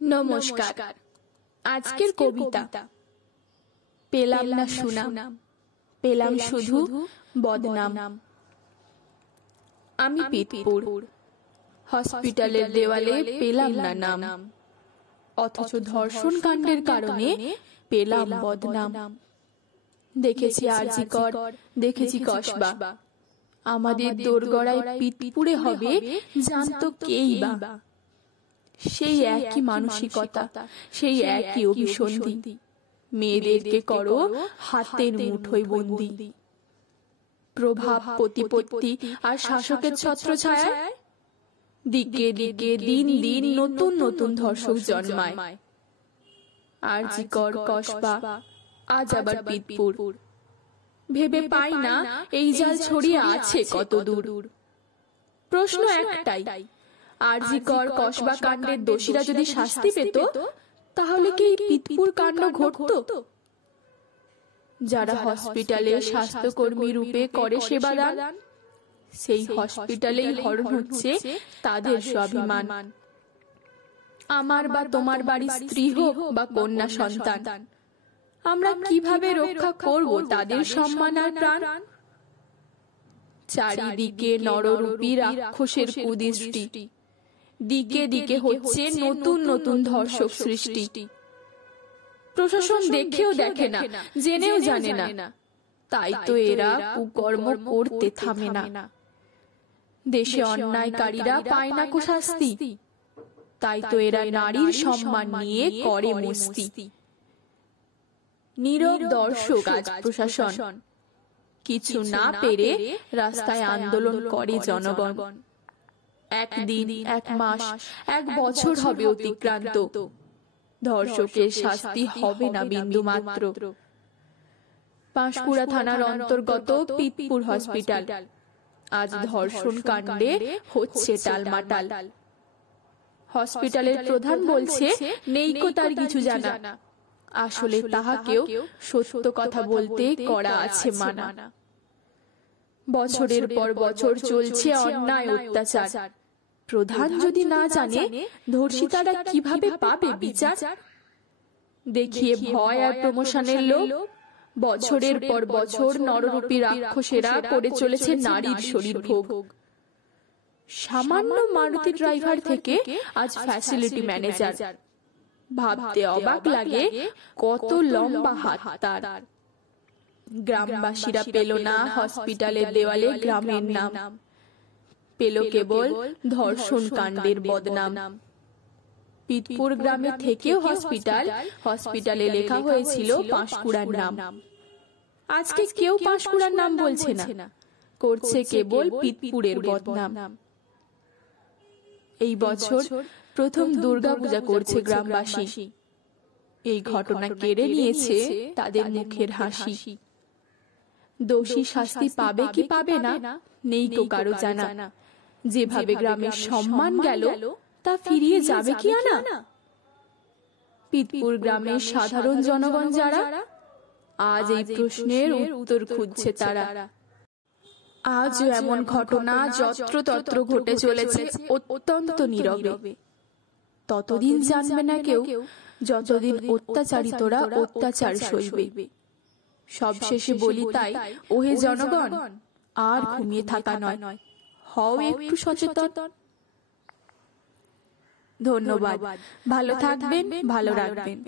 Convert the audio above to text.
নমস্কার। আজকের কবিতা পেলাম না সুনাম, পেলাম শুধু বদনাম। আমি পিতপুর, হসপিটালের দেওয়ালে পেলাম না নাম, অথচ ধর্ষণ কাণ্ডের কারণে পেলাম বদনাম। দেখেছি আরজি কর, দেখেছি কসবা, আমাদের দোরগড়ায় পিতপুরে হবে জানতো কেই বা। সেই একই মানসিকতা, সেই একই অভিসন্ধি, মেয়েদেরকে করো হাতের মুঠোয় বন্দি। প্রভাব প্রতিপত্তি আর শাসকের ছত্রছায়ায় দিকে দিকে দিন দিন নতুন নতুন ধর্ষক জন্মায়। আরজি কর, কসবা, আজ আবার পিতপুর। ভেবে পাই না এই জাল ছড়িয়ে আছে কত দূর। প্রশ্ন একটাই, আরজি কর কসবা কাণ্ডের দোষীরা যদি শাস্তি পেত, তাহলে কি পিতপুর কাণ্ড ঘটতো? যারা হসপিটালে স্বাস্থ্যকর্মী রূপে করে সেবাদান, সেই হসপিটালেই হরণ হচ্ছে তাদের স্বাভিমান। আমার বা তোমার বাড়ির স্ত্রী হোক বা কন্যা সন্তান, আমরা কিভাবে রক্ষা করব তাদের সম্মান আর প্রাণ? চারিদিকে নররূপী রাক্ষসের কুদৃষ্টি, দিকে দিকে হচ্ছে নতুন নতুন ধর্ষক সৃষ্টি। প্রশাসন দেখেও দেখে না, জেনেও জানে না, তাই তো এরা কুকর্ম করতে থামে না। দেশে অন্যায়কারীরা পায় না কো শাস্তি, তাই তো এরা নারীর সম্মান নিয়ে করে মস্তি। নীরব দর্শক আজ প্রশাসন, কিছু না পেরে রাস্তায় আন্দোলন করে জনগণ। একদিন, এক মাস, এক বছর হবে অতিক্রান্ত, ধর্ষকের শাস্তি হবে না বিন্দু মাত্র। পাঁশকুড়া থানার অন্তর্গত পিতপুর হসপিটাল আজ ধর্ষণ কাণ্ডে হচ্ছে টালমাটাল। হসপিটালের প্রধান বলছে নেইকো তার কিছু জানা, আসলে তাহাকেও সত্য কথা বলতে করা আছে মানা। বছরের পর বছর চলছে অন্যায় অত্যাচার, প্রধান যদি না জানে ধর্ষিতারা কিভাবে পাবে বিচার? দেখিয়ে ভয় আর প্রমোশনের লোভ, বছরের পর বছর নররূপী রাক্ষসেরা করে চলেছে নারীর শরীর ভোগ। সামান্য মারুতি ড্রাইভার থেকে আজ ফ্যাসিলিটি ম্যানেজার, ভাবতে অবাক লাগে কত লম্বা হাত তার। গ্রামবাসীরা পেল না হসপিটালের দেওয়ালে গ্রামের নাম, পেল কেবল ধর্ষণ কাণ্ডের বদনাম। পিতপুর গ্রামে থেকেও হসপিটালে লেখা হয়েছিল পাঁশকুড়ার নাম। আজকে কেউ পাঁশকুড়ার নাম বলছে না, করছে কেবল পিতপুরের বদনাম। এই বছর প্রথম দুর্গাপূজা করছে গ্রামবাসী, এই ঘটনা কেড়ে নিয়েছে তাদের মুখের হাসি। দোষী শাস্তি পাবে কি পাবে না নেই তো কারো জানা, যেভাবে গ্রামের সম্মান গেল তা ফিরিয়ে যাবে কি আনা? পিতপুর গ্রামের সাধারণ জনগণ যারা, আজ এই প্রশ্নের উত্তর খুঁজছে তারা। আজ এমন ঘটনা যত্রতত্র ঘটে চলেছে অত্যন্ত নীরবে। ততদিন জানবে না কেউ যতদিন অত্যাচারিতরা অত্যাচার সইবে। সবশেষে বলি তাই, ওহে জনগণ, আর ঘুমিয়ে থাকা নয়, হও একটু সচেতন। ধন্যবাদ, ভালো থাকবেন, ভালো রাখবেন।